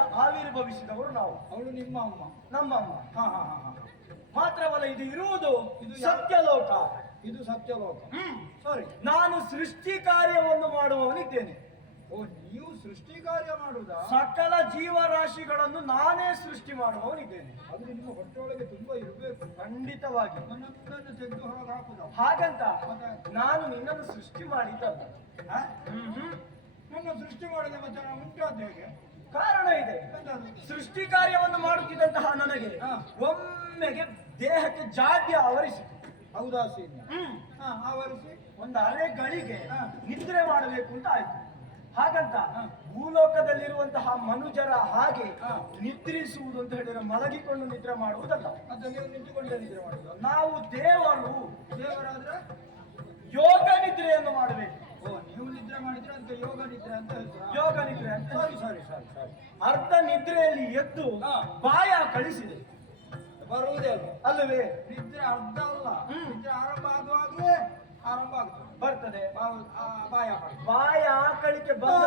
ಆವಿರ್ಭವಿಸಿದವರು ನಾವು. ಅವಳು ನಿಮ್ಮ ಅಮ್ಮ. ನಮ್ಮ ಅಮ್ಮ ಹಾ ಹಾ ಹಾ. ಮಾತ್ರವಲ್ಲ ಇದು ಇರುವುದು ಇದು ಸತ್ಯಲೋಕ. ಇದು ಸತ್ಯಲೋಕ. ಸಾರಿ ಸರಿ. ನಾನು ಸೃಷ್ಟಿ ಕಾರ್ಯವನ್ನು ಮಾಡುವವನಿದ್ದೇನೆ. ಓ ನೀವು ಸೃಷ್ಟಿ ಕಾರ್ಯ ಮಾಡುವುದ ಸಕಲ ಜೀವರಾಶಿಗಳನ್ನು ನಾನೇ ಸೃಷ್ಟಿ ಮಾಡುವವನಿದ್ದೇನೆ. ಅದು ನಿಮ್ಮ ಹೊಟ್ಟೆಯೊಳಗೆ ತುಂಬಾ ಇರಬೇಕು. ಖಂಡಿತವಾಗಿ. ನನ್ನನ್ನು ತೆಗೆದು ಹೊರಗೆ ಹಾಕುದ? ಹಾಗಂತ? ನಾನು ನಿನ್ನನ್ನು ಸೃಷ್ಟಿ ಮಾಡಿದ್ದಲ್ಲ. ನನ್ನ ಸೃಷ್ಟಿ ಮಾಡಿದ ನಾನು ಉಂಟಾದ ಹೇಗೆ? ಸೃಷ್ಟಿ ಕಾರ್ಯವನ್ನು ಮಾಡುತ್ತಿದ್ದಂತಹ ನನಗೆ ಒಮ್ಮೆಗೆ ದೇಹಕ್ಕೆ ಜಾಡ್ಯ ಆವರಿಸಿ. ಔದಾಸೀನ್ಯ. ಹ್ಮ್. ಹಾ ಆವರಿಸಿ. ಒಂದು ಅರೆ ಗಳಿಗೆ. ನಿದ್ರೆ ಮಾಡಬೇಕು ಅಂತ ಆಯ್ತು. ಹಾಗಂತ. ಭೂಲೋಕದಲ್ಲಿರುವಂತಹ ಮನುಜರ ಹಾಗೆ. ನಿದ್ರಿಸುವುದು ಅಂತ ಹೇಳಿದ್ರೆ ಮಲಗಿಕೊಂಡು ನಿದ್ರೆ ಮಾಡುವುದಲ್ಲ. ನಿಂತುಕೊಂಡೇ ನಿದ್ರೆ ಮಾಡುವುದು. ನಾವು ದೇವರು. ದೇವರಾದ್ರೆ ಯೋಗ ನಿದ್ರೆಯನ್ನು ಮಾಡಬೇಕು ಓ ನೀವು ನಿದ್ರೆ ಮಾಡಿದ್ರೆ ಅದಕ್ಕೆ ಯೋಗ ನಿದ್ರೆ ಅಂತ ಯೋಗ ನಿದ್ರೆ ಅಂತ. ಸಾರಿ ಸಾರಿ ಸರಿ ಸರಿ ಅರ್ಧ ನಿದ್ರೆಯಲ್ಲಿ ಎದ್ದು. ಬಾಯ ಕಳಿಸಿದೆ. ಬರುವುದೇ ಅಲ್ಲ. ಅಲ್ಲವೇ? ನಿದ್ರೆ ಅರ್ಧ ಅಲ್ಲ. ನಿದ್ರೆ ಆರಂಭ ಆಗುವಾಗಲೇ ಆರಂಭ ಆಗ್ತದೆ. ಬರ್ತದೆ. ಬಾಯ. ಬಾಯ ಆಕಳಿಕೆ ಆ, ಬಂದ.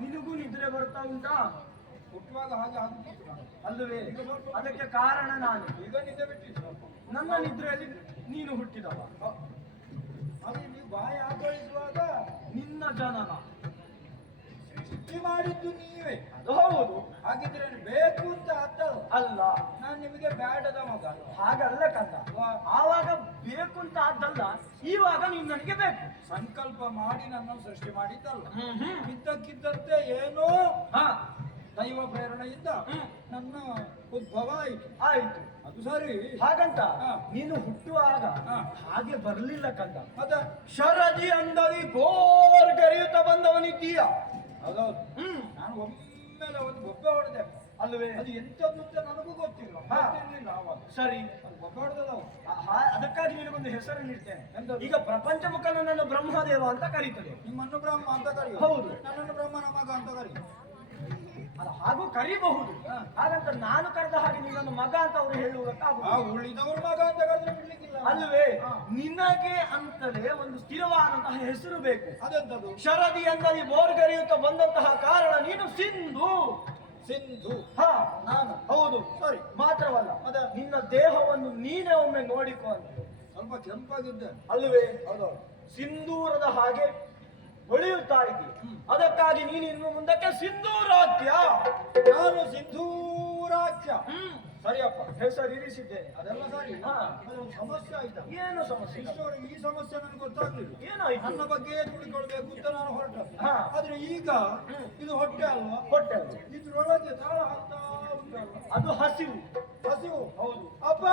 ನಿನಗೂ ನಿದ್ರೆ ಬರ್ತಾ ಉಂಟಾ? ಹುಟ್ಟುವಾಗ ಹಾಗೆ ಆಗುತ್ತಿತ್ತು. ಅಲ್ಲವೇ? ಅದಕ್ಕೆ ಕಾರಣ ನಾನು. ಈಗ ನಿದ್ರೆ ಬಿಟ್ಟಿದ್ದು ನಮ್ಮ ನನ್ನ ನಿದ್ರೆಯಲ್ಲಿ ನೀನು ಹುಟ್ಟಿದವ ಅದೇ ನೀವು ಬಾಯಿ ಆಕಳಿಸುವಾಗ ನಿನ್ನ ಜನನ ಸೃಷ್ಟಿ ಮಾಡಿದ್ದು ನೀವೇ. ಅದು ಹೌದು ಹಾಗಿದ್ರೆ ಬೇಕು ಅಂತ ಅರ್ಥ ಅಲ್ಲ. ನಾನು ನಿಮಗೆ ಬೇಡದ ಮಗ. ಹಾಗಲ್ಲ ಕಂದ. ಆವಾಗ ಬೇಕು ಅಂತ ಆದ್ದಲ್ಲ ಇವಾಗ ನೀನು ನನಗೆ ಬೇಕು. ಸಂಕಲ್ಪ ಮಾಡಿ ನನ್ನ ಸೃಷ್ಟಿ ಮಾಡಿದ್ದಲ್ಲ. ಇದ್ದಕ್ಕಿದ್ದಂತೆ ಏನೋ ಹಾ ದೈವ ಪ್ರೇರಣೆಯಿಂದ ನನ್ನ ಉದ್ಭವ ಆಯಿತು. ಆಯ್ತು. ಅದು ಸರಿ. ಹಾಗಂತ ನೀನು ಹುಟ್ಟುವಾಗ ಹಾಗೆ ಬರಲಿಲ್ಲ ಕಂದ. ಅದ ಶರದಿ ಅಂದದಿ ಬೋರ್ ಕರೆಯುತ್ತಾ ಬಂದವನಿದ್ದೀಯ. ನಾನು ಒಮ್ಮೆಲೆ ಒಂದು ಗೊಬ್ಬೆ ಹೊಡೆದೆ. ಅಲ್ವೇ ಅದು ಎಂತದ್ದು ಅಂತ ನನಗೂ ಗೊತ್ತಿಲ್ಲ. ಗೊತ್ತಿರ್ಲಿಲ್ಲ ಸರಿ. ಅದು ಬೊಬ್ಬೆ ಹೊಡೆದಲ್ಲ ಅದಕ್ಕಾಗಿ ನಿನಗೊಂದು ಹೆಸರು ನೀಡ್ತೇನೆ? ಈಗ ಪ್ರಪಂಚ ಮುಖನನ್ನು ಬ್ರಹ್ಮದೇವ ಅಂತ ಕರೀತದೆ. ನಿಮ್ಮನ್ನು ಬ್ರಹ್ಮ ಅಂತ ಕರಿ ಹೌದು. ನನ್ನನ್ನು ಬ್ರಹ್ಮನ ಮಗ ಅಂತ ಕರಿ ಅದು ಹಾಗೂ ಕರಿಬಹುದು. ಹಾಗಂತ ನಾನು ಕರೆದ ಹಾಗೆ ನಿನ್ನನ್ನು ಮಗ ಅಂತ ಅವರು ಹೇಳುವುದಕ್ಕಾಗುವುದು ಉಳಿದವ್ರ ಮಗ ಅಂತ ಕರೆದ್ರೆ ಬಿಡ್ಲಿಕ್ಕಿಲ್ಲ. ಅಲ್ವೇ ನಿನಗೆ ಅಂತಲೇ ಒಂದು ಸ್ಥಿರವಾದಂತಹ ಹೆಸರು ಬೇಕು. ಅದೆಂತದು? ಶರದಿ ಅಂದಲ್ಲಿ ಬೋರ್ಗರಿಯುತ್ತ ಬಂದಂತಹ ಕಾರಣ ನೀನು ಸಿಂಧು. ಸಿಂಧು. ಹ. ನಾನು. ಹೌದು. ಸಾರಿ. ಮಾತ್ರವಲ್ಲ ಅದ- ನಿನ್ನ ದೇಹವನ್ನು ನೀನೇ ಒಮ್ಮೆ ನೋಡಿಕೊ ಅಂತ. ಸ್ವಲ್ಪ ಕೆಂಪಾಗಿದ್ದೆ. ಅಲ್ವೇ ಹೌದು ಸಿಂಧೂರದ ಹಾಗೆ ಹೊಳೆಯುತ್ತಾ ಅದಕ್ಕಾಗಿ ನೀನು ಇನ್ನು ಮುಂದಕ್ಕೆ ಸಿಂಧೂರಾಜ್ಯ ನಾನು ಸಿಂಧೂರಾಖ್ಯ ಸರಿಯಪ್ಪ ಹೆಸರು ಇರಿಸಿದ್ದೇನೆ ಅದೆಲ್ಲ ಸರಿ. ಅದೊಂದು ಸಮಸ್ಯೆ ಆಯ್ತಾ. ಏನು ಸಮಸ್ಯೆ. ಇಷ್ಟವರೆಗೆ ಈ ಸಮಸ್ಯೆ ನನಗೆ ಗೊತ್ತಾಗ್ಲಿಲ್ಲ. ಏನಾಯ್ತು? ನನ್ನ ಬಗ್ಗೆ ತುಳಿಕೊಳ್ಬೇಕು ಅಂತ ನಾನು ಹೊರಟ. ಆದ್ರೆ ಈಗ. ಇದು ಹೊಟ್ಟೆ ಅಲ್ವಾ? ಹೊಟ್ಟೆ. ಇದ್ರೊಳಗೆ ತಾಳ ಹಾಕ್ತಾ ಉಂಟಲ್ವಾ? ಅದು ಹಸಿವು. ಹಸಿವು? ಹೌದು. ಅಪ್ಪ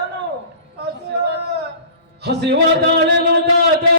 ಏನು? ಹಸಿವು? ಹಸಿವಾದಾಳೆನು